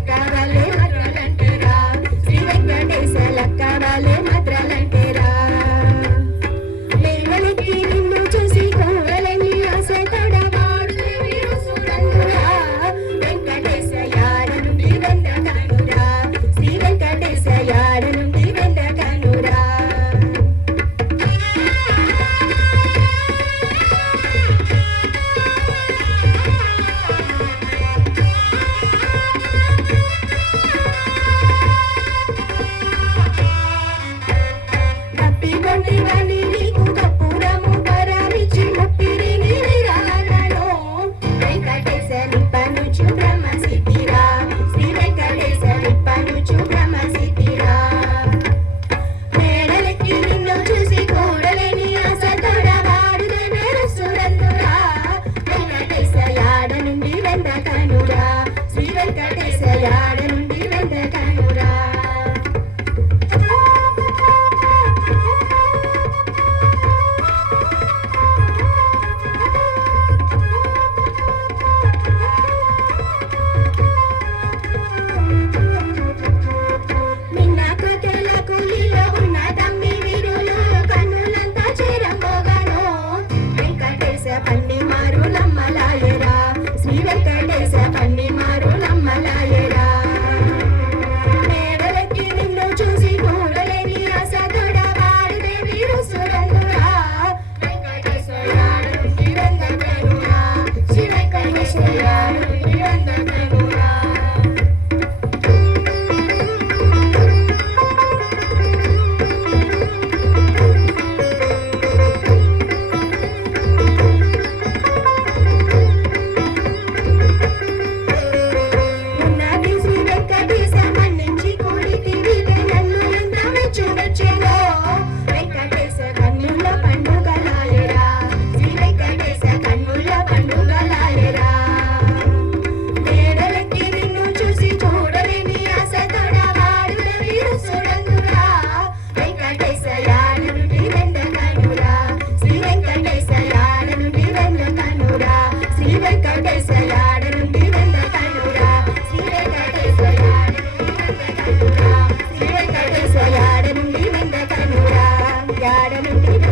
లక్కవాలే మాత్రలంటేరా శ్రీ వెంకటేశ లక్కవాలే మాత్రలంటేరా లేవలెక్కి నిన్ను చూసి కోరలని ఆశ తడవాడు విరుసురందురా వెంకటేశ యాడ నుండి వెందకనురా శ్రీ వెంకటేశ యాడ నుండి వెందకనురా కప్పిగొంటివని నీకు కప్పురము పరమిచ్చి ముప్పిరి నీరాలలో వెంకటేశ నిప్పనుచు బ్రహ్మసిద్ధిరా శ్రీ వెంకటేశ నిప్పనుచు బ్రహ్మసిద్ధిరా మేడలెక్కి నిన్ను చూసి కూడలేని ఆశ తొడవాడుదే మెరుసురందురా వెంకటేశ యాడ నుండి వెందకనురా శ్రీ వెంకటేశ యాడ నుండి వెందకనురా యాడ నుండి